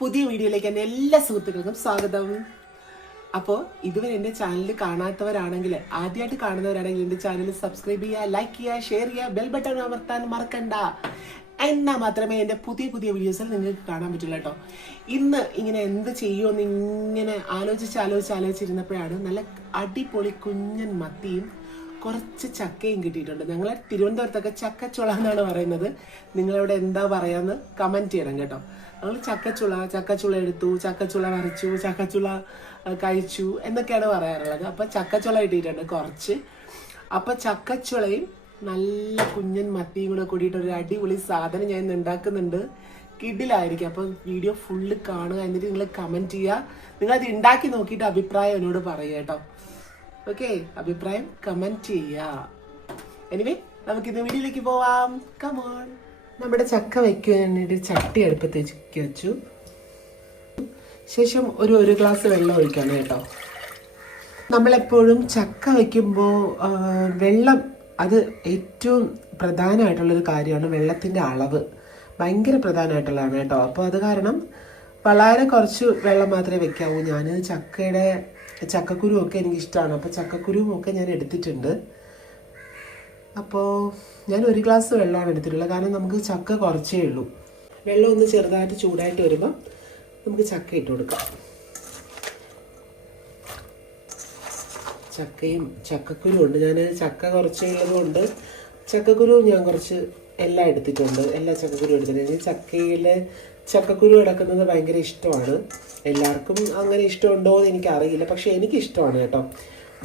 പുതിയ വീഡിയോയിലേക്ക് എൻ്റെ എല്ലാ സുഹൃത്തുക്കൾക്കും സ്വാഗതം. അപ്പോൾ ഇതുവരെ എൻ്റെ ചാനൽ കാണാത്തവരാണെങ്കിൽ, ആദ്യമായിട്ട് കാണുന്നവരാണെങ്കിൽ എൻ്റെ ചാനൽ സബ്സ്ക്രൈബ് ചെയ്യുക, ലൈക്ക് ചെയ്യുക, ഷെയർ ചെയ്യുക, ബെൽ ബട്ടൺ അമർത്താൻ മറക്കണ്ട. എന്നാൽ മാത്രമേ എൻ്റെ പുതിയ പുതിയ വീഡിയോസിൽ നിങ്ങൾക്ക് കാണാൻ പറ്റുള്ളൂ കേട്ടോ. ഇന്ന് ഇങ്ങനെ എന്ത് ചെയ്യുമെന്ന് ഇങ്ങനെ ആലോചിച്ചിരുന്നപ്പോഴാണ് നല്ല അടിപൊളി കുഞ്ഞൻ മത്തിയും കുറച്ച് ചക്കയും കിട്ടിയിട്ടുണ്ട്. ഞങ്ങൾ തിരുവനന്തപുരത്തൊക്കെ ചക്കച്ചുള എന്നാണ് പറയുന്നത്. നിങ്ങളിവിടെ എന്താ പറയാന്ന് കമൻറ്റ് ചെയ്യണം കേട്ടോ. ഞങ്ങൾ ചക്കച്ചുള എടുത്തു, ചക്കച്ചുള വരച്ചു, ചക്കച്ചുള കഴിച്ചു എന്നൊക്കെയാണ് പറയാറുള്ളത്. അപ്പം ചക്കച്ചുള കിട്ടിയിട്ടുണ്ട് കുറച്ച്. അപ്പം ചക്കച്ചുളയും നല്ല കുഞ്ഞൻ മത്തിയും കൂടെ കൂടിയിട്ടൊരു അടിപൊളി സാധനം ഞാൻ ഇന്ന് ഉണ്ടാക്കുന്നുണ്ട്. കിഡിലായിരിക്കും. അപ്പം വീഡിയോ ഫുള്ള് കാണുക, എന്നിട്ട് നിങ്ങൾ കമൻറ്റ് ചെയ്യുക. നിങ്ങളത് ഉണ്ടാക്കി നോക്കിയിട്ട് അഭിപ്രായം എന്നോട് പറയുക കേട്ടോ. ഓക്കെ, അഭിപ്രായം കമൻറ്റ് ചെയ്യുക. എനിവേ, നമുക്കിന്ന് വീഡിയോയിലേക്ക് പോവാം. കമോൺ. നമ്മുടെ ചക്ക വയ്ക്കാൻ വേണ്ടിയിട്ട് ചട്ടി അടുപ്പത്തേക്ക് വെച്ചു. ശേഷം ഒരു ഗ്ലാസ് വെള്ളം ഒഴിക്കണം കേട്ടോ. നമ്മളെപ്പോഴും ചക്ക വയ്ക്കുമ്പോൾ വെള്ളം, അത് ഏറ്റവും പ്രധാനമായിട്ടുള്ളൊരു കാര്യമാണ്. വെള്ളത്തിൻ്റെ അളവ് ഭയങ്കര പ്രധാനമായിട്ടുള്ളതാണ് കേട്ടോ. അപ്പോൾ അത് കാരണം വളരെ കുറച്ച് വെള്ളം മാത്രമേ വെക്കാവൂ. ഞാൻ ചക്കക്കുരുവൊക്കെ എനിക്കിഷ്ടമാണ്. അപ്പോൾ ചക്കക്കുരുവൊക്കെ ഞാൻ എടുത്തിട്ടുണ്ട്. അപ്പോൾ ഞാൻ ഒരു ഗ്ലാസ് വെള്ളമാണ് എടുത്തിട്ടുള്ളത്. കാരണം നമുക്ക് ചക്ക കുറച്ചേ ഉള്ളൂ. വെള്ളം ഒന്ന് ചെറുതായിട്ട് ചൂടായിട്ട് വരുമ്പോൾ നമുക്ക് ചക്ക ഇട്ട് കൊടുക്കാം. ചക്കയും ചക്കക്കുരു ഉണ്ട്. ഞാൻ ചക്ക കുറച്ചേ ഉള്ളതുകൊണ്ട് ചക്കക്കുരു ഞാൻ കുറച്ച് എല്ലാം എടുത്തിട്ടുണ്ട്. എല്ലാ ചക്കക്കുരു എടുത്തിട്ടുണ്ട്. ചക്കക്കുരു കിടക്കുന്നത് ഭയങ്കര ഇഷ്ടമാണ്. എല്ലാവർക്കും അങ്ങനെ ഇഷ്ടമുണ്ടോ എന്ന് എനിക്കറിയില്ല, പക്ഷെ എനിക്കിഷ്ടമാണ് കേട്ടോ.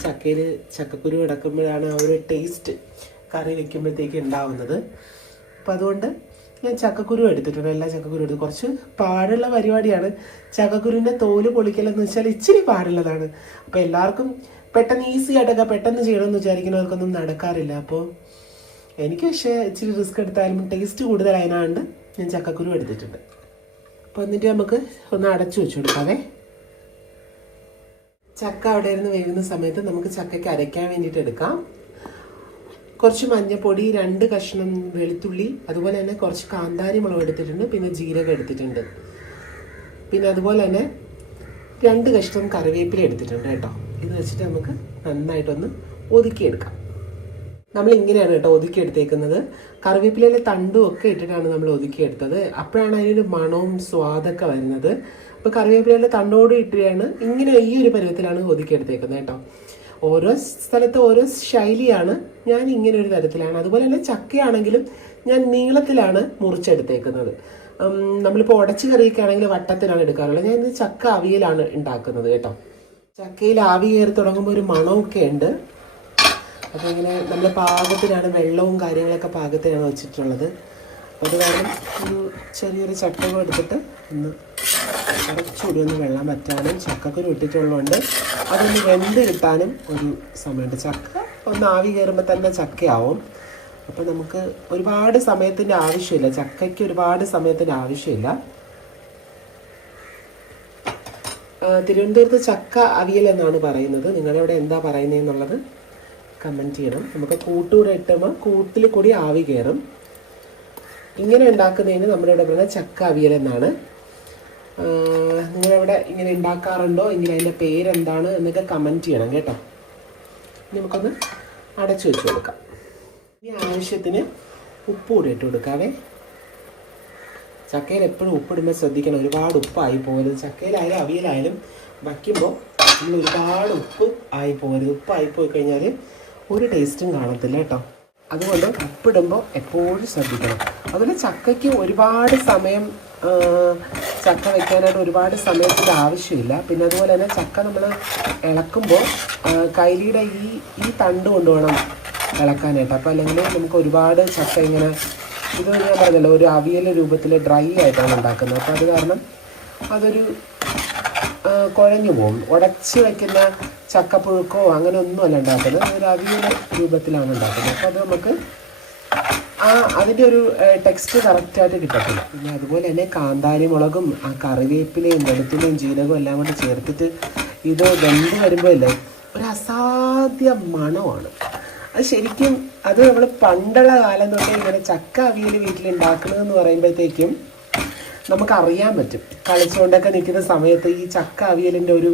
ചക്കയിൽ ചക്കക്കുരു കിടക്കുമ്പോഴാണ് ആ ഒരു ടേസ്റ്റ് കറി വെക്കുമ്പോഴത്തേക്ക് ഉണ്ടാവുന്നത്. അപ്പം അതുകൊണ്ട് ഞാൻ ചക്കക്കുരു എടുത്തിട്ടുണ്ട്. എല്ലാ ചക്കക്കുരു എടുത്തു. കുറച്ച് പാടുള്ള പരിപാടിയാണ്. ചക്കക്കുരുവിൻ്റെ തോല് പൊളിക്കലെന്ന് വെച്ചാൽ ഇച്ചിരി പാടുള്ളതാണ്. അപ്പോൾ എല്ലാവർക്കും പെട്ടെന്ന് ഈസി ആയിട്ടൊക്കെ പെട്ടെന്ന് ചെയ്യണമെന്ന് വിചാരിക്കുന്നവർക്കൊന്നും നടക്കാറില്ല. അപ്പോൾ എനിക്ക് പക്ഷേ ഇച്ചിരി റിസ്ക് എടുത്താലും ടേസ്റ്റ് കൂടുതലായതുകൊണ്ട് ഞാൻ ചക്കക്കുരു എടുത്തിട്ടുണ്ട്. അപ്പോൾ എന്നിട്ട് നമുക്ക് ഒന്ന് അടച്ചു വെച്ച് കൊടുക്കാവേ. ചക്ക അവിടെ ഇരുന്ന് വേകുന്ന സമയത്ത് നമുക്ക് ചക്കയ്ക്ക് അരയ്ക്കാൻ വേണ്ടിയിട്ട് എടുക്കാം. കുറച്ച് മഞ്ഞൾപ്പൊടി, 2 കഷ്ണം വെളുത്തുള്ളി, അതുപോലെ തന്നെ കുറച്ച് കാന്താരി മുളക് എടുത്തിട്ടുണ്ട്, പിന്നെ ജീരകം എടുത്തിട്ടുണ്ട്, പിന്നെ അതുപോലെ തന്നെ 2 കഷ്ണം കറിവേപ്പില എടുത്തിട്ടുണ്ട് കേട്ടോ. ഇത് വെച്ചിട്ട് നമുക്ക് നന്നായിട്ടൊന്ന് ഒതുക്കിയെടുക്കാം. നമ്മൾ ഇങ്ങനെയാണ് കേട്ടോ ഒതുക്കിയെടുത്തേക്കുന്നത്. കറിവേപ്പിലയിലെ തണ്ടും ഒക്കെ ഇട്ടിട്ടാണ് നമ്മൾ ഒതുക്കിയെടുത്തത്. അപ്പോഴാണ് അതിനൊരു മണവും സ്വാദൊക്കെ വരുന്നത്. അപ്പോൾ കറിവേപ്പിലയിലെ തണ്ടോട് ഇട്ടിട്ടാണ് ഇങ്ങനെ ഈ ഒരു പരുവത്തിലാണ് ഒതുക്കിയെടുത്തേക്കുന്നത് കേട്ടോ. ഓരോ സ്ഥലത്ത് ഓരോ ശൈലിയാണ്. ഞാൻ ഇങ്ങനെ ഒരു തരത്തിലാണ്. അതുപോലെ തന്നെ ചക്കയാണെങ്കിലും ഞാൻ നീളത്തിലാണ് മുറിച്ചെടുത്തേക്കുന്നത്. നമ്മളിപ്പോൾ ഉടച്ച് കറിയൊക്കെ ആണെങ്കിൽ വട്ടത്തിലാണ് എടുക്കാറുള്ളത്. ഞാൻ ഇന്ന് ചക്ക അവിയലാണ് ഉണ്ടാക്കുന്നത് കേട്ടോ. ചക്കയിൽ ആവി കയറി തുടങ്ങുമ്പോൾ ഒരു മണമൊക്കെ ഉണ്ട്. അപ്പോൾ ഇങ്ങനെ നമ്മൾ പാകത്തിനാണ്, വെള്ളവും കാര്യങ്ങളൊക്കെ പാകത്തിനാണ് വെച്ചിട്ടുള്ളത്. അത് കാരണം ഒരു ചെറിയൊരു ചട്ടകം എടുത്തിട്ട് ഒന്ന് കുറച്ചുകൂടി ഒന്ന് വെള്ളം വറ്റാനും ചക്കക്കുരു ഇട്ടിട്ടുള്ളതുകൊണ്ട് അതൊന്ന് വെന്ത് കിട്ടാനും ഒരു സമയമുണ്ട്. ചക്ക ഒന്ന് ആവി കയറുമ്പോൾ തന്നെ ചക്കയാവും. അപ്പോൾ നമുക്ക് ഒരുപാട് സമയത്തിൻ്റെ ആവശ്യമില്ല. ചക്കയ്ക്ക് ഒരുപാട് സമയത്തിൻ്റെ ആവശ്യമില്ല. തിരുവനന്തപുരത്ത് ചക്ക അവിയൽ എന്നാണ് പറയുന്നത്. നിങ്ങളുടെ അവിടെ എന്താ പറയുന്നതെന്നുള്ളത് കമൻറ്റ് ചെയ്യണം. നമുക്ക് കൂട്ടുകൂടെ ഇട്ടുമ്പോൾ കൂട്ടിൽ കൂടി ആവി കയറും. ഇങ്ങനെ ഉണ്ടാക്കുന്നതിന് നമ്മുടെ ഇവിടെ പറയുന്നത് ചക്ക അവിയൽ എന്നാണ്. നിങ്ങളവിടെ ഇങ്ങനെ ഉണ്ടാക്കാറുണ്ടോ എങ്കിൽ അതിൻ്റെ പേരെന്താണ് എന്നൊക്കെ കമൻറ്റ് ചെയ്യണം കേട്ടോ. നമുക്കൊന്ന് അടച്ചു വെച്ച് കൊടുക്കാം. ഈ ആവശ്യത്തിന് ഉപ്പ് കൂടി ഇട്ട് കൊടുക്കാവേ. ചക്കയിൽ എപ്പോഴും ഉപ്പിടുമ്പോൾ ശ്രദ്ധിക്കണം, ഒരുപാട് ഉപ്പായി പോകരുത്. ചക്കയിലായാലും അവിയലായാലും വയ്ക്കുമ്പോൾ നമ്മൾ ഒരുപാട് ഉപ്പ് ആയി പോകരുത്. ഉപ്പായി പോയി കഴിഞ്ഞാൽ ഒരു ടേസ്റ്റും കാണത്തില്ല കേട്ടോ. അതുകൊണ്ട് ഉപ്പിടുമ്പോൾ എപ്പോഴും ശ്രദ്ധിക്കണം. അതുപോലെ ചക്കയ്ക്ക് ഒരുപാട് സമയം, ചക്ക വയ്ക്കാനായിട്ട് ഒരുപാട് സമയത്തിൻ്റെ ആവശ്യമില്ല. പിന്നെ അതുപോലെ തന്നെ ചക്ക നമ്മൾ ഇളക്കുമ്പോൾ കൈലിയുടെ ഈ തണ്ട് കൊണ്ടുവേണം ഇളക്കാനായിട്ട്. അപ്പോൾ അല്ലെങ്കിൽ നമുക്ക് ഒരുപാട് ചക്ക ഇങ്ങനെ, ഇത് ഞാൻ പറഞ്ഞല്ലോ ഒരു അവിയൽ രൂപത്തിൽ ഡ്രൈ ആയിട്ടാണ് ഉണ്ടാക്കുന്നത്. അപ്പോൾ അത് കാരണം അതൊരു കുഴഞ്ഞു പോകും. ഉടച്ച് വയ്ക്കുന്ന ചക്കപ്പുഴുക്കോ അങ്ങനെ ഒന്നുമല്ല ഉണ്ടാക്കുന്നത്. ഒരു അവിയൽ രൂപത്തിലാണ് ഉണ്ടാക്കുന്നത്. അപ്പോൾ അത് നമുക്ക് അതിൻ്റെ ഒരു ടെക്സ്റ്റ് കറക്റ്റായിട്ട് കിട്ടത്തില്ല. പിന്നെ അതുപോലെ തന്നെ കാന്താരി മുളകും ആ കറിവേപ്പിലയും വെളുത്തുള്ളിയും ജീരകവും എല്ലാം കൂടെ ചേർത്തിട്ട് ഇത് വെന്ത് വരുമ്പോൾ അല്ലേ ഒരു അസാധ്യ മണമാണ്. അത് ശരിക്കും അത് നമ്മൾ പണ്ടുള്ള കാലം തൊട്ടേ ഇങ്ങനെ ചക്ക അവിയൽ വീട്ടിലുണ്ടാക്കുന്നതെന്ന് പറയുമ്പോഴത്തേക്കും നമുക്കറിയാൻ പറ്റും. കളിച്ചുകൊണ്ടൊക്കെ നിൽക്കുന്ന സമയത്ത് ഈ ചക്ക അവിയലിൻ്റെ ഒരു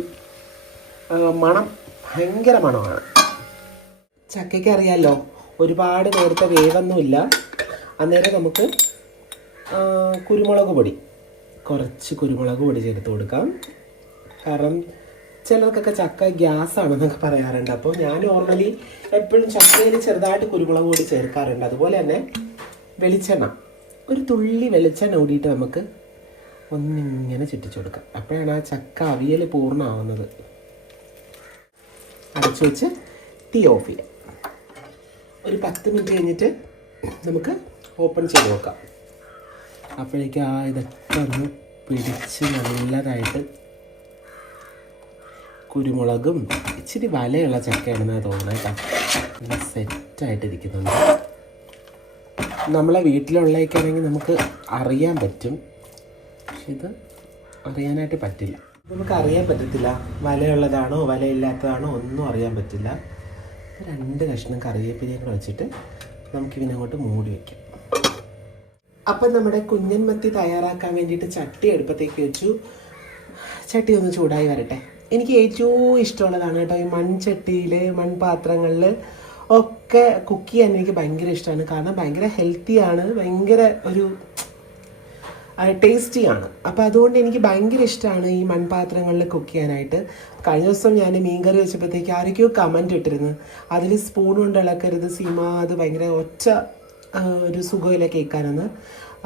മണം ഭയങ്കര മണമാണ്. ചക്കയ്ക്ക് അറിയാമല്ലോ, ഒരുപാട് നേരത്തെ വേവൊന്നുമില്ല. അന്നേരം നമുക്ക് കുരുമുളക് പൊടി, കുറച്ച് കുരുമുളക് പൊടി ചേർത്ത് കൊടുക്കാം. കാരണം ചിലർക്കൊക്കെ ചക്ക ഗ്യാസാണെന്നൊക്കെ പറയാറുണ്ട്. അപ്പോൾ ഞാൻ നോർമലി എപ്പോഴും ചക്കയിൽ ചെറുതായിട്ട് കുരുമുളക് പൊടി ചേർക്കാറുണ്ട്. അതുപോലെ തന്നെ വെളിച്ചെണ്ണ, ഒരു തുള്ളി വെളിച്ചെണ്ണ കൂടിയിട്ട് നമുക്ക് ഒന്നിങ്ങനെ ചുറ്റിച്ചു കൊടുക്കാം. അപ്പോഴാണ് ആ ചക്ക അവിയൽ പൂർണ്ണമാവുന്നത്. അടച്ചു വെച്ച് തീ ഓഫ് ചെയ്യാം. ഒരു 10 മിനിറ്റ് കഴിഞ്ഞിട്ട് നമുക്ക് ഓപ്പൺ ചെയ്ത് നോക്കാം. അപ്പോഴേക്കും ഇതൊക്കെ ഒന്ന് പിടിച്ച് നല്ലതായിട്ട് കുരുമുളകും ഇച്ചിരി വലയുള്ള ചക്കയാണെന്നാണ് തോന്നുന്നത് കേട്ടോ. നല്ല സെറ്റായിട്ടിരിക്കുന്നുണ്ട്. നമ്മളെ വീട്ടിലുള്ളതൊക്കെയാണെങ്കിൽ നമുക്ക് അറിയാൻ പറ്റും, പക്ഷെ ഇത് അറിയാനായിട്ട് പറ്റില്ല. നമുക്ക് അറിയാൻ പറ്റത്തില്ല വലയുള്ളതാണോ വലയില്ലാത്തതാണോ ഒന്നും അറിയാൻ പറ്റില്ല. 2 കഷ്ണം കറിവേപ്പിലയും കൂടെ വെച്ചിട്ട് നമുക്കിതിനങ്ങോട്ട് മൂടി വയ്ക്കാം. അപ്പം നമ്മുടെ കുഞ്ഞൻ മത്തി തയ്യാറാക്കാൻ വേണ്ടിയിട്ട് ചട്ടി അടുപ്പത്തേക്ക് വെച്ചു. ചട്ടി ഒന്ന് ചൂടായി വരട്ടെ. എനിക്ക് ഏറ്റവും ഇഷ്ടമുള്ളതാണ് കേട്ടോ ഈ മൺചട്ടിയിൽ, മൺപാത്രങ്ങളിൽ ഒക്കെ കുക്ക് ചെയ്യാൻ എനിക്ക് ഭയങ്കര ഇഷ്ടമാണ്. കാരണം ഭയങ്കര ഹെൽത്തിയാണ്, ഭയങ്കര ഒരു ടേസ്റ്റിയാണ്. അപ്പോൾ അതുകൊണ്ട് എനിക്ക് ഭയങ്കര ഇഷ്ടമാണ് ഈ മൺപാത്രങ്ങളിൽ കുക്ക് ചെയ്യാനായിട്ട്. കഴിഞ്ഞ ദിവസം ഞാൻ മീൻകറി വെച്ചപ്പോഴത്തേക്ക് ആരൊക്കെയോ കമൻറ്റ് ഇട്ടിരുന്നു, അതിൽ സ്പൂൺ കൊണ്ട് ഇളക്കരുത് സീമ, അത് ഭയങ്കര ഒച്ച ഒരു സുഖമില്ല കേൾക്കാനെന്ന്.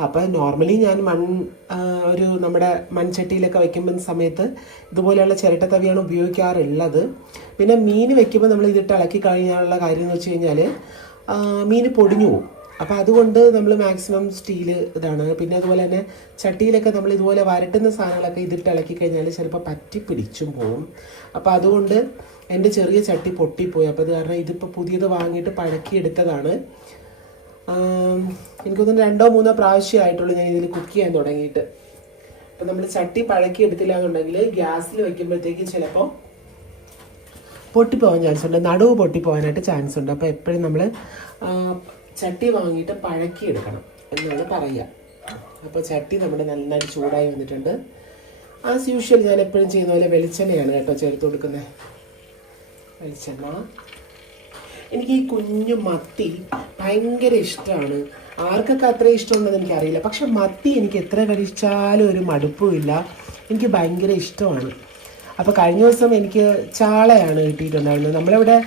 അപ്പോൾ നോർമലി ഞാൻ നമ്മുടെ മൺചട്ടിയിലൊക്കെ വയ്ക്കുമ്പോൾ സമയത്ത് ഇതുപോലെയുള്ള ചിരട്ട തവിയാണ് ഉപയോഗിക്കാറുള്ളത്. പിന്നെ മീൻ വെക്കുമ്പോൾ നമ്മൾ ഇതിട്ട് ഇളക്കി കഴിഞ്ഞാലുള്ള കാര്യം എന്ന് വെച്ച് കഴിഞ്ഞാൽ മീൻ പൊടിഞ്ഞു പോകും. അപ്പോൾ അതുകൊണ്ട് നമ്മൾ മാക്സിമം സ്റ്റീല് ഇതാണ്. പിന്നെ അതുപോലെ തന്നെ ചട്ടിയിലൊക്കെ നമ്മൾ ഇതുപോലെ വരട്ടുന്ന സാധനങ്ങളൊക്കെ ഇതിട്ട് ഇളക്കി കഴിഞ്ഞാൽ ചിലപ്പോൾ പറ്റി പിടിച്ചും പോവും. അപ്പോൾ അതുകൊണ്ട് എൻ്റെ ചെറിയ ചട്ടി പൊട്ടിപ്പോയി. അപ്പോൾ അത് കാരണം ഇതിപ്പോൾ പുതിയത് വാങ്ങിയിട്ട് പഴക്കിയെടുത്തതാണ്. എനിക്കൊന്നും 2-3 പ്രാവശ്യമായിട്ടുള്ളൂ ഞാൻ ഇതിൽ കുക്ക് ചെയ്യാൻ തുടങ്ങിയിട്ട്. അപ്പം നമ്മൾ ചട്ടി പഴക്കിയെടുത്തില്ല എന്നുണ്ടെങ്കിൽ ഗ്യാസിൽ വയ്ക്കുമ്പോഴത്തേക്ക് ചിലപ്പോൾ പൊട്ടിപ്പോകാൻ ചാൻസ് ഉണ്ട്, നടുവ് പൊട്ടിപ്പോകാനായിട്ട് ചാൻസ് ഉണ്ട്. അപ്പോൾ എപ്പോഴും നമ്മൾ ചട്ടി വാങ്ങിയിട്ട് പഴക്കിയെടുക്കണം എന്നാണ് പറയുക. അപ്പോൾ ചട്ടി നമ്മുടെ നന്നായിട്ട് ചൂടായി വന്നിട്ടുണ്ട്. ആസ് യൂഷ്വൽ ഞാൻ എപ്പോഴും ചെയ്യുന്ന പോലെ വെളിച്ചെണ്ണയാണ് കേട്ടോ ചേർത്ത് കൊടുക്കുന്നത്. വെളിച്ചെണ്ണ. എനിക്ക് ഈ കുഞ്ഞു മത്തി ഭയങ്കര ഇഷ്ടമാണ്. ആർക്കൊക്കെ അത്ര ഇഷ്ടമുണ്ടെന്ന് എനിക്കറിയില്ല, പക്ഷെ മത്തി എനിക്ക് എത്ര കഴിച്ചാലും ഒരു മടുപ്പുമില്ല. എനിക്ക് ഭയങ്കര ഇഷ്ടമാണ്. അപ്പോൾ കഴിഞ്ഞ ദിവസം എനിക്ക് ചാളയാണ് കിട്ടിയിട്ടുണ്ടായിരുന്നത്. നമ്മളിവിടെ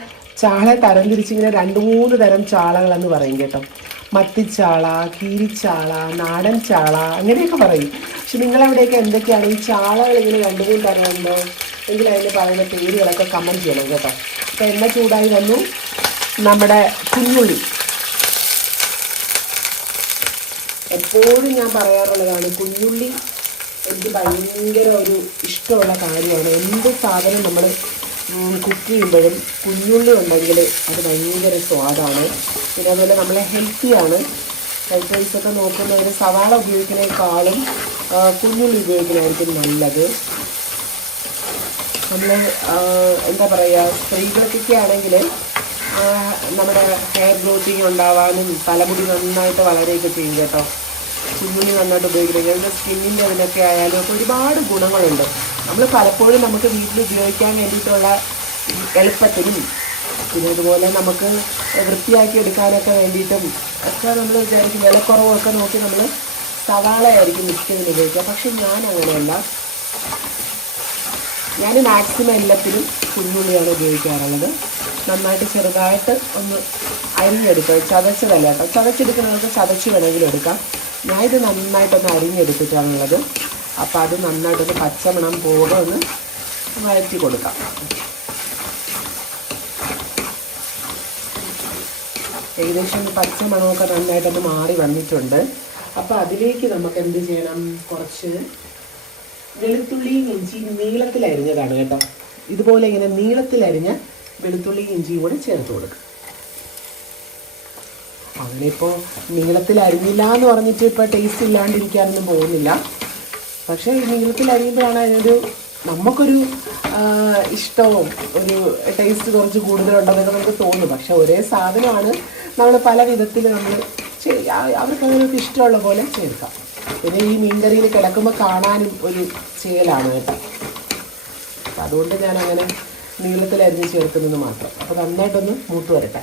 ചാള തരം തിരിച്ചിങ്ങനെ 2-3 തരം ചാളകളെന്ന് പറയും കേട്ടോ. മത്തിച്ചാള, കീരിച്ചാള, നാടൻ ചാള അങ്ങനെയൊക്കെ പറയും. പക്ഷെ നിങ്ങളെവിടെയൊക്കെ എന്തൊക്കെയാണ് ഈ ചാളകൾ ഇങ്ങനെ 2-3 തരം ഉണ്ടോ എങ്കിൽ അതിന് പറയുന്ന പേരുകളൊക്കെ കമൻറ്റ് ചെയ്യണം കേട്ടോ. അപ്പോൾ എണ്ണ ചൂടായി വന്നു. നമ്മുടെ കുഞ്ഞുള്ളി, എപ്പോഴും ഞാൻ പറയാറുള്ളതാണ്, കുഞ്ഞുള്ളി എനിക്ക് ഭയങ്കര ഒരു ഇഷ്ടമുള്ള കാര്യമാണ്. എന്ത് സാധനം നമ്മൾ കുക്ക് ചെയ്യുമ്പോഴും കുഞ്ഞുള്ളി ഉണ്ടെങ്കിൽ അത് ഭയങ്കര സ്വാദാണ്. പിന്നെ അതുപോലെ നമ്മളെ ഹെൽത്തിയാണ്. ഹെൽത്ത് വൈസൊക്കെ നോക്കുന്നതിന് സവാള ഉപയോഗിക്കുന്നതിനേക്കാളും കുഞ്ഞുള്ളി ഉപയോഗിക്കുന്നതായിരിക്കും നല്ലത്. നമ്മൾ എന്താ പറയുക, സ്ത്രീകൾക്കൊക്കെ ആണെങ്കിൽ നമ്മുടെ ഹെയർ ഗ്രോത്തിങ് ഉണ്ടാവാനും തലമുടി നന്നായിട്ട് വളരെയൊക്കെ ചെയ്യും കേട്ടോ. കുഞ്ഞുള്ളി നന്നായിട്ട് ഉപയോഗിക്കുന്നത് അതിൻ്റെ സ്കിന്നിൻ്റെ അതിനൊക്കെ ആയാലും ഒക്കെ ഒരുപാട് ഗുണങ്ങളുണ്ട്. നമ്മൾ പലപ്പോഴും നമുക്ക് വീട്ടിൽ ഉപയോഗിക്കാൻ വേണ്ടിയിട്ടുള്ള എളുപ്പത്തിനും പിന്നെ അതുപോലെ നമുക്ക് വൃത്തിയാക്കി എടുക്കാനൊക്കെ വേണ്ടിയിട്ടും ഒക്കെ നമ്മൾ വിചാരിക്കും വിലക്കുറവൊക്കെ നോക്കി നമ്മൾ സവാളയായിരിക്കും മിക്സ് ചെയ്ത് ഉപയോഗിക്കുക. പക്ഷെ ഞാൻ അങ്ങനെയല്ല. ഞാൻ മാക്സിമം എല്ലാത്തിലും കുഞ്ഞുള്ളിയാണ് ഉപയോഗിക്കാറുള്ളത്. നന്നായിട്ട് ചെറുതായിട്ട് ഒന്ന് അരിഞ്ഞെടുക്കുക, ചതച്ചതല്ല കേട്ടോ. ചതച്ചെടുക്കുന്നവർക്ക് ചതച്ച് വേണമെങ്കിലും എടുക്കാം. ഞാനിത് നന്നായിട്ടൊന്ന് അരിഞ്ഞെടുത്തിട്ടാണുള്ളത്. അപ്പോൾ അത് നന്നായിട്ടൊന്ന് പച്ചമണം പോകെ ഒന്ന് വഴറ്റി കൊടുക്കാം. ഏകദേശം പച്ചമണമൊക്കെ നന്നായിട്ടൊന്ന് മാറി വന്നിട്ടുണ്ട്. അപ്പോൾ അതിലേക്ക് നമുക്ക് എന്ത് ചെയ്യണം, കുറച്ച് വെളുത്തുള്ളിയും ഇഞ്ചിയും നീളത്തിലരിഞ്ഞതാണ് കേട്ടോ. ഇതുപോലെ ഇങ്ങനെ നീളത്തിലരിഞ്ഞ വെളുത്തുള്ളിയും ഇഞ്ചിയും കൂടി ചേർത്ത് കൊടുക്കുക. അങ്ങനെയിപ്പോൾ നീളത്തിലരിഞ്ഞില്ല എന്ന് പറഞ്ഞിട്ട് ഇപ്പോൾ ടേസ്റ്റ് ഇല്ലാണ്ടിരിക്കാനൊന്നും പോകുന്നില്ല. പക്ഷേ നീളത്തിലരിയുമ്പോഴാണ് അതിനൊരു നമുക്കൊരു ഇഷ്ടവും ഒരു ടേസ്റ്റ് കുറച്ച് കൂടുതലുണ്ടെന്നൊക്കെ നമുക്ക് തോന്നും. പക്ഷെ ഒരേ സാധനമാണ് നമ്മൾ പല വിധത്തിൽ നമ്മൾ അവർക്ക് അങ്ങനെയൊക്കെ ഇഷ്ടമുള്ള പോലെ ചേർക്കാം. പിന്നെ ഈ മീൻകറിയിൽ കിടക്കുമ്പോൾ കാണാനും ഒരു ചേലാണ് കേട്ടോ. അപ്പം അതുകൊണ്ട് ഞാൻ അങ്ങനെ നീളത്തിലരിഞ്ഞ് ചേർക്കുന്നത് മാത്രം. അപ്പോൾ നന്നായിട്ടൊന്ന് മൂത്ത് വരട്ടെ.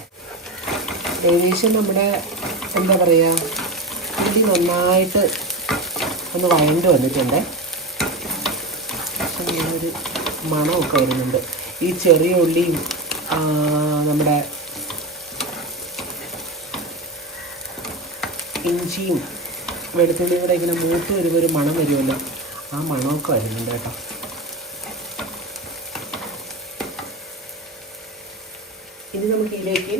ഏകദേശം നമ്മുടെ എന്താ പറയുക, ഉള്ളി നന്നായിട്ട് ഒന്ന് വഴണ്ട് വന്നിട്ടുണ്ട്. പക്ഷെ ഇങ്ങനൊരു മണമൊക്കെ വരുന്നുണ്ട്. ഈ ചെറിയ ഉള്ളിയും നമ്മുടെ ഇഞ്ചിയും വെളുത്തുള്ളിയും കൂടെ ഇങ്ങനെ മൂത്ത് വരുമ്പോൾ ഒരു മണം വരുമല്ലോ, ആ മണമൊക്കെ വരുന്നുണ്ട് കേട്ടോ. ഇനി നമുക്ക് ഇതിലേക്ക്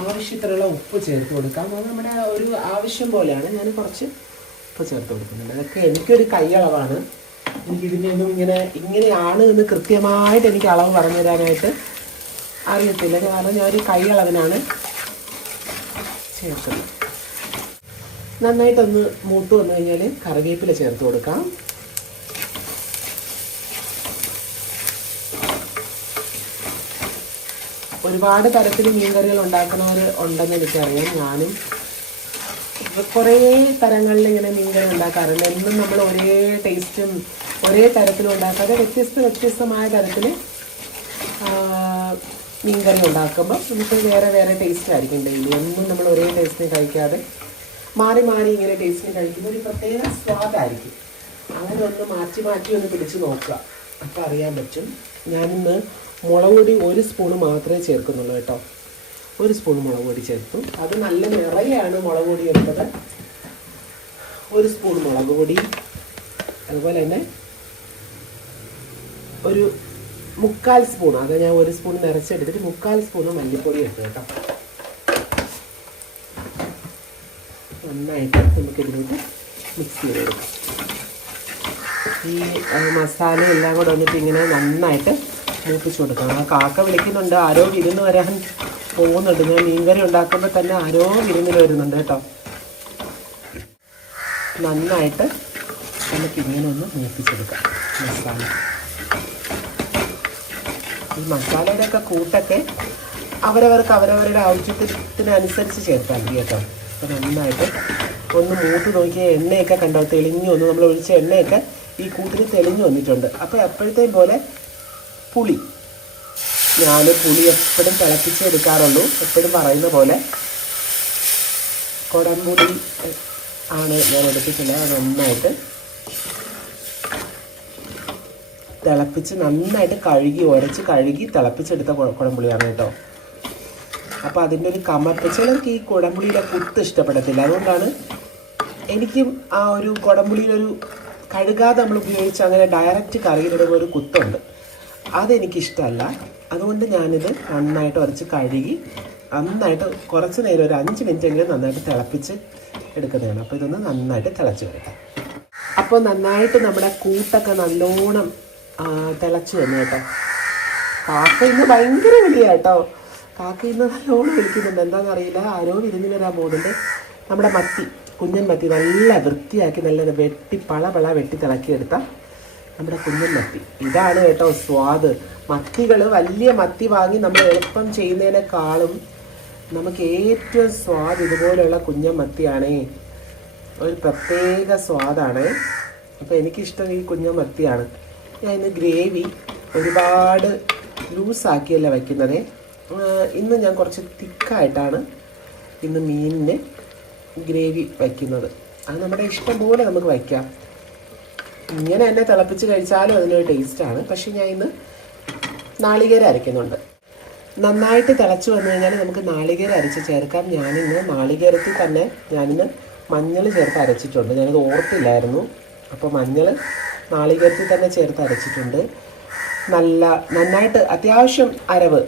ആവശ്യത്തിനുള്ള ഉപ്പ് ചേർത്ത് കൊടുക്കാം. അത് നമ്മുടെ ഒരു ആവശ്യം പോലെയാണ്. ഞാൻ കുറച്ച് ഉപ്പ് ചേർത്ത് കൊടുക്കുന്നുണ്ട്. അതൊക്കെ എനിക്കൊരു കൈയളവാണ്. എനിക്കിതിൻ്റെ ഒന്നും ഇങ്ങനെയാണ് എന്ന് കൃത്യമായിട്ട് എനിക്ക് അളവ് പറഞ്ഞു തരാനായിട്ട് അറിയത്തില്ല. കാരണം ഞാനൊരു കൈയളവിനാണ് ചേർക്കുന്നത്. നന്നായിട്ടൊന്ന് മൂത്ത് വന്നു കഴിഞ്ഞാൽ കറിവേപ്പില ചേർത്ത് കൊടുക്കാം. ഒരുപാട് തരത്തിൽ മീൻകറികൾ ഉണ്ടാക്കുന്നവർ ഉണ്ടെന്ന് എനിക്കറിയാം. ഞാനും കുറേ തരങ്ങളിൽ ഇങ്ങനെ മീൻകറി ഉണ്ടാക്കാറുണ്ട്. എന്നും നമ്മൾ ഒരേ ടേസ്റ്റും ഒരേ തരത്തിലും ഉണ്ടാക്കാതെ വ്യത്യസ്തമായ തരത്തിൽ മീൻകറി ഉണ്ടാക്കുമ്പോൾ നമുക്ക് വേറെ വേറെ ടേസ്റ്റ് ആയിരിക്കും ഡെയിലി. എന്നും നമ്മൾ ഒരേ ടേസ്റ്റിന് കഴിക്കാതെ മാറി മാറി ഇങ്ങനെ ടേസ്റ്റിന് കഴിക്കുമ്പോൾ ഒരു പ്രത്യേക സ്വാദായിരിക്കും. അങ്ങനെ ഒന്ന് മാറ്റി ഒന്ന് പിടിച്ച് നോക്കുക, അപ്പോൾ അറിയാൻ പറ്റും. ഞാനിന്ന് മുളക് പൊടി 1 സ്പൂണ് മാത്രമേ ചേർക്കുന്നുള്ളൂ കേട്ടോ. 1 സ്പൂൺ മുളക് പൊടി ചേർത്തു. അത് നല്ല നിറയാണ് മുളക് പൊടി എടുത്തത്. 1 സ്പൂൺ മുളക് പൊടി, അതുപോലെ തന്നെ ഒരു 3/4 സ്പൂൺ, അത് ഞാൻ 1 സ്പൂൺ നിറച്ചെടുത്തിട്ട് 3/4 സ്പൂണ് മല്ലിപ്പൊടി എടുത്തു കേട്ടോ. നന്നായിട്ട് നമുക്ക് ഇതിലേക്ക് മിക്സ് ചെയ്ത് കൊടുക്കാം. ഈ മസാല എല്ലാം കൂടെ വന്നിട്ട് ഇങ്ങനെ നന്നായിട്ട് മൂപ്പിച്ച് കൊടുക്കണം. ആ കാക്ക വിളിക്കുന്നുണ്ട്, ആരോ വിരുന്ന് വരാൻ പോകുന്നുണ്ട്. ഞാൻ മീൻകറി ഉണ്ടാക്കുമ്പോൾ തന്നെ ആരോ വിരുന്നിന് വരുന്നുണ്ട് കേട്ടോ. നന്നായിട്ട് നമുക്കിങ്ങനെ ഒന്ന് മൂപ്പിച്ചെടുക്കാം മസാല. ഈ മസാലയുടെയൊക്കെ കൂട്ടൊക്കെ അവരവർക്ക് അവരവരുടെ ആവശ്യത്തിനനുസരിച്ച് ചേർത്താൽ മതി കേട്ടോ. അപ്പോൾ നന്നായിട്ട് ഒന്ന് മൂത്ത് നോക്കിയാൽ എണ്ണയൊക്കെ കണ്ടോ തെളിഞ്ഞു വന്നു. നമ്മൾ ഒഴിച്ച എണ്ണയൊക്കെ ഈ കൂട്ടിന് തെളിഞ്ഞു വന്നിട്ടുണ്ട്. അപ്പോൾ എപ്പോഴത്തെയും പോലെ പുളി, ഞാൻ പുളി എപ്പോഴും തിളപ്പിച്ചെടുക്കാറുള്ളൂ. എപ്പോഴും പറയുന്ന പോലെ കുടംപുളി ആണ് ഞാൻ എടുത്തിട്ടുള്ളത്. അത് നന്നായിട്ട് തിളപ്പിച്ച് നന്നായിട്ട് ഉരച്ച് കഴുകി തിളപ്പിച്ചെടുത്ത കുടംപുളിയാണ് കേട്ടോ. അപ്പോൾ അതിൻ്റെ ഒരു കമർപ്പ്, ചിലർക്ക് ഈ കുടംപുളിയുടെ കുത്ത് ഇഷ്ടപ്പെടത്തില്ല. അതുകൊണ്ടാണ് എനിക്കും ആ ഒരു കുടംപുളിയിലൊരു കഴുകാതെ നമ്മൾ ഉപയോഗിച്ച് അങ്ങനെ ഡയറക്റ്റ് കറിയിലിടുമ്പോൾ ഒരു കുത്തുണ്ട്, അതെനിക്കിഷ്ടമല്ല. അതുകൊണ്ട് ഞാനിത് നന്നായിട്ട് ഉരച്ച് കഴുകി നന്നായിട്ട് കുറച്ച് നേരം ഒരു 5 മിനിറ്റെങ്കിലും നന്നായിട്ട് തിളപ്പിച്ച് എടുക്കുന്നതാണ്. അപ്പോൾ ഇതൊന്ന് നന്നായിട്ട് തിളച്ച് വരട്ടെ. അപ്പോൾ നന്നായിട്ട് നമ്മുടെ കൂട്ടൊക്കെ നല്ലോണം തിളച്ച് വന്നു കേട്ടോ. കാക്ക ഇന്ന് ഭയങ്കര വിളിയ കേട്ടോ. കാക്ക ഇന്ന് നല്ലോണം വിളിക്കുന്നുണ്ട്. എന്താണെന്നറിയില്ല, ആരോ വിരുന്നിന് വരാൻ പോകുന്നുണ്ട്. നമ്മുടെ മത്തി, കുഞ്ഞൻ മത്തി നല്ല വൃത്തിയാക്കി നല്ല വെട്ടി തിളക്കിയെടുത്ത നമ്മുടെ കുഞ്ഞൻ മത്തി. ഇതാണ് കേട്ടോ സ്വാദ്. മത്തികൾ വലിയ മത്തി വാങ്ങി നമ്മൾ എളുപ്പം ചെയ്യുന്നതിനേക്കാളും നമുക്ക് ഏറ്റവും സ്വാദ് ഇതുപോലെയുള്ള കുഞ്ഞൻ മത്തിയാണേ. ഒരു പ്രത്യേക സ്വാദാണ്. അപ്പോൾ എനിക്കിഷ്ടം ഈ കുഞ്ഞൻ മത്തിയാണ്. ഞാൻ ഇന്ന് ഗ്രേവി ഒരുപാട് ലൂസാക്കിയല്ല വയ്ക്കുന്നത്. ഇന്ന് ഞാൻ കുറച്ച് തിക്കായിട്ടാണ് ഇന്ന് മീനിന് ഗ്രേവി വയ്ക്കുന്നത്. അത് നമ്മുടെ ഇഷ്ടം പോലെ നമുക്ക് വയ്ക്കാം. ഇങ്ങനെ തന്നെ തിളപ്പിച്ച് കഴിച്ചാലും അതിനൊരു ടേസ്റ്റാണ്. പക്ഷേ ഞാൻ ഇന്ന് നാളികേരം അരയ്ക്കുന്നുണ്ട്. നന്നായിട്ട് തിളച്ച് വന്നു കഴിഞ്ഞാൽ നമുക്ക് നാളികേരം അരച്ച് ചേർക്കാം. ഞാനിന്ന് നാളികേരത്തിൽ തന്നെ ഞാനിന്ന് മഞ്ഞൾ ചേർത്ത് അരച്ചിട്ടുണ്ട്. ഞാനത് ഓർത്തില്ലായിരുന്നു. അപ്പോൾ മഞ്ഞൾ നാളികേരത്തിൽ തന്നെ ചേർത്ത് അരച്ചിട്ടുണ്ട്. നന്നായിട്ട് അത്യാവശ്യം അരവ്,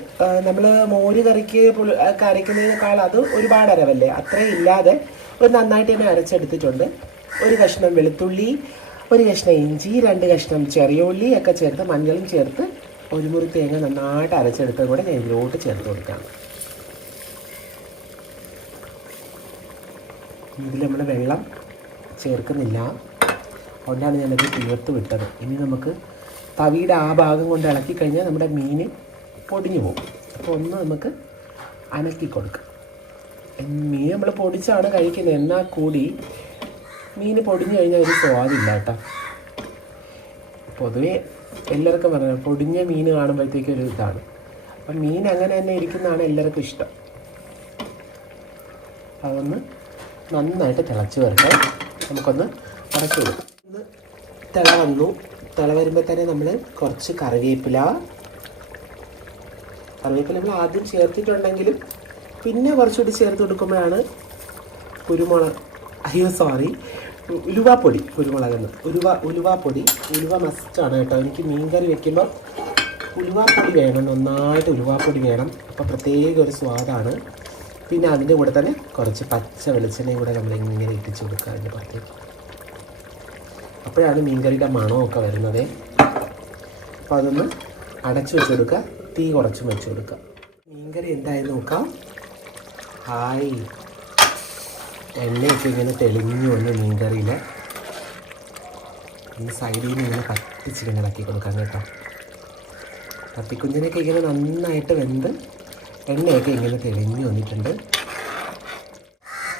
നമ്മൾ മോര് കറിക്ക് ഒക്കെ അരയ്ക്കുന്നതിനേക്കാൾ അത് ഒരുപാട് അരവല്ലേ, അത്രയും ഇല്ലാതെ ഒരു നന്നായിട്ട് തന്നെ അരച്ചെടുത്തിട്ടുണ്ട്. 1 കഷ്ണം വെളുത്തുള്ളി, 1 കഷ്ണം ഇഞ്ചി, 2 കഷ്ണം ചെറിയ ഉള്ളി ഒക്കെ ചേർത്ത് മഞ്ഞളും ചേർത്ത് 1 മുറി തേങ്ങ നന്നായിട്ട് അരച്ചെടുത്തത് കൂടെ ഞാൻ ഇതിലോട്ട് ചേർത്ത് കൊടുക്കാം. ഇതിൽ നമ്മൾ വെള്ളം ചേർക്കുന്നില്ല, അതുകൊണ്ടാണ് ഞാനത് തീർത്ത് വിട്ടത്. ഇനി നമുക്ക് തവിയുടെ ആ ഭാഗം കൊണ്ട് ഇളക്കി കഴിഞ്ഞാൽ നമ്മുടെ മീൻ പൊടിഞ്ഞു പോകും. അപ്പോൾ ഒന്ന് നമുക്ക് അനക്കി കൊടുക്കാം. മീൻ നമ്മൾ പൊടിച്ചാണ് കഴിക്കുന്നത്, എന്നാൽ കൂടി മീൻ പൊടിഞ്ഞു കഴിഞ്ഞാൽ ഒരു സ്വാദില്ല കേട്ടോ. പൊതുവേ എല്ലാവർക്കും പറഞ്ഞു പൊടിഞ്ഞ മീൻ കാണുമ്പോഴത്തേക്കും ഒരു ഇതാണ്. അപ്പം മീൻ അങ്ങനെ തന്നെ ഇരിക്കുന്നതാണ് എല്ലാവർക്കും ഇഷ്ടം. അതൊന്ന് നന്നായിട്ട് തിളച്ച് വരട്ടെ. നമുക്കൊന്ന് അടച്ചു കൊടുക്കും. ഒന്ന് തിള വന്നു. തിള വരുമ്പോൾ തന്നെ നമ്മൾ കുറച്ച് കറിവേപ്പില നമ്മൾ ആദ്യം ചേർത്തിട്ടുണ്ടെങ്കിലും പിന്നെ കുറച്ചുകൂടി ചേർത്ത് കൊടുക്കുമ്പോഴാണ് ഉലുവാപ്പൊടി. ഉലുവാപ്പൊടി മസ്റ്റാണ് കേട്ടോ. എനിക്ക് മീൻകറി വെക്കുമ്പോൾ ഉലുവാപ്പൊടി വേണം, നന്നായിട്ട് ഉലുവാപ്പൊടി വേണം. അപ്പോൾ പ്രത്യേക ഒരു സ്വാദാണ്. പിന്നെ അതിൻ്റെ കൂടെ തന്നെ കുറച്ച് പച്ച വെളിച്ചെണ്ണയും കൂടെ നമ്മളിങ്ങനെ ഇട്ടിച്ച് കൊടുക്കുക അതിൻ്റെ പുറത്തേക്ക്. അപ്പോഴാണ് മീൻകറിയുടെ മണമൊക്കെ വരുന്നത്. അപ്പോൾ അതൊന്ന് അടച്ചു വെച്ച് കൊടുക്കുക, തീ കുറച്ചും വെച്ച് കൊടുക്കുക. മീൻകറി എന്തായാലും നോക്കാം. ഹായ്, എണ്ണയൊക്കെ ഇങ്ങനെ തെളിഞ്ഞു വന്ന് മീൻകറിയിൽ ഒന്ന് സൈഡിൽ നിന്ന് ഇങ്ങനെ കത്തിച്ചിങ്ങനെ ഇളക്കി കൊടുക്കാം കേട്ടോ. കത്തിക്കുഞ്ഞിനൊക്കെ ഇങ്ങനെ നന്നായിട്ട് വെന്ത് എണ്ണയൊക്കെ ഇങ്ങനെ തെളിഞ്ഞു വന്നിട്ടുണ്ട്.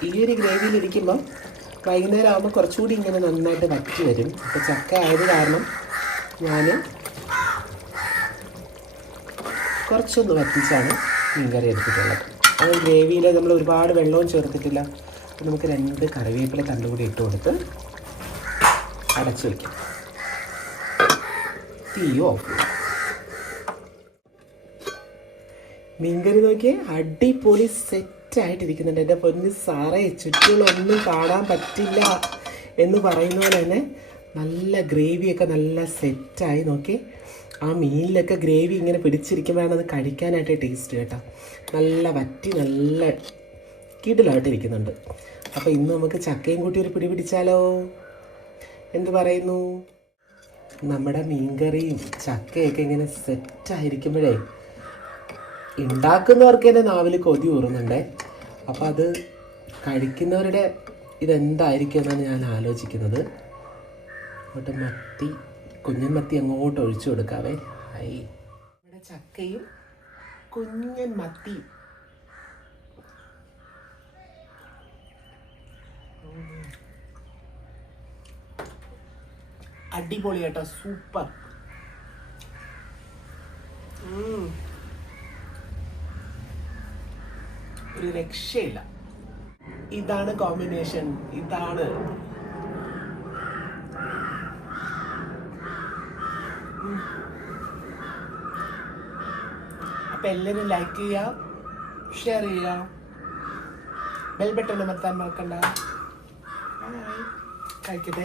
ഈ ഒരു ഗ്രേവിയിലിരിക്കുമ്പോൾ വൈകുന്നേരം ആകുമ്പോൾ കുറച്ചുകൂടി ഇങ്ങനെ നന്നായിട്ട് വറ്റി വരും. അപ്പോൾ ചക്ക ആയത് കാരണം ഞാൻ കുറച്ചൊന്ന് വറ്റിച്ചാണ് മീൻകറി എടുത്തിട്ടുള്ളത്. അത് ഗ്രേവിയിൽ നമ്മൾ ഒരുപാട് വെള്ളവും ചേർത്തിട്ടില്ല. അപ്പോൾ നമുക്ക് 2 കറിവേപ്പില തണ്ടുകൂടി ഇട്ട് കൊടുത്ത് അടച്ചു വയ്ക്കാം. തീ ഓഫ് ചെയ്യും. മീൻകറി നോക്കിയേ, അടിപൊളി സെറ്റായിട്ടിരിക്കുന്നുണ്ട്. എൻ്റെ പൊന്ന് സാറേ, ചുറ്റുകളൊന്നും കാണാൻ പറ്റില്ല എന്ന് പറയുന്ന പോലെ തന്നെ നല്ല ഗ്രേവിയൊക്കെ നല്ല സെറ്റായി. നോക്കി, ആ മീനിലൊക്കെ ഗ്രേവി ഇങ്ങനെ പിടിച്ചിരിക്കുമ്പോഴാണ് അത് കഴിക്കാനായിട്ട് ടേസ്റ്റ് കേട്ടോ. നല്ല വറ്റി നല്ല കിടിലായിട്ടിരിക്കുന്നുണ്ട്. അപ്പോൾ ഇന്ന് നമുക്ക് ചക്കയും കൂട്ടി ഒരു പിടി പിടിച്ചാലോ? എന്ത് പറയുന്നു? നമ്മുടെ മീൻകറിയും ചക്കയൊക്കെ ഇങ്ങനെ സെറ്റായിരിക്കുമ്പോഴേ ഉണ്ടാക്കുന്നവർക്ക് തന്നെ നാവിൽ കൊതി ഊറുന്നുണ്ടേ. അപ്പോൾ അത് കഴിക്കുന്നവരുടെ ഇതെന്തായിരിക്കും എന്നാണ് ഞാൻ ആലോചിക്കുന്നത്. അങ്ങോട്ട് കുഞ്ഞൻ മത്തി അങ്ങോട്ട് ഒഴിച്ചു കൊടുക്കാവേ. ഹായ്, നമ്മുടെ ചക്കയും കുഞ്ഞൻ മത്തിയും. അടിപൊളി കേട്ടോ, സൂപ്പർ. ഒരു രക്ഷയില്ല. ഇതാണ് കോമ്പിനേഷൻ. ഇതാണ് അപ്പം എല്ലാവരും ലൈക്ക് ചെയ്യുക, ഷെയർ ചെയ്യുക, ബെൽ ബട്ടൺ അമർത്താൻ മറക്കണ്ട. കഴിക്കട്ടെ.